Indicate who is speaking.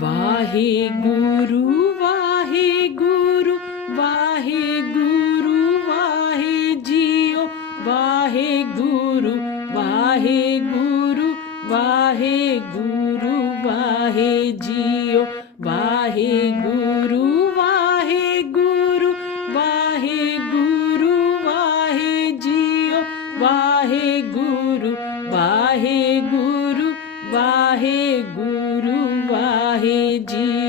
Speaker 1: ਵਾਹਿਗੁਰੂ ਵਾਹਿਗੁਰੂ ਵਾਹਿਗੁਰੂ ਵਾਹਿ ਜੀਓ ਵਾਹਿਗੁਰੂ ਵਾਹਿਗੁਰੂ ਵਾਹਿਗੁਰੂ ਵਾਹਿ ਜੀਓ ਵਾਹਿਗੁਰੂ ਵਾਹਿਗੁਰੂ ਵਾਹਿਗੁਰੂ ਵਾਹਿ ਜੀਓ ਵਾਹਿਗੁਰੂ ਵਾਹਿਗੁਰੂ ਵਾਹਿਗੁਰੂ rede.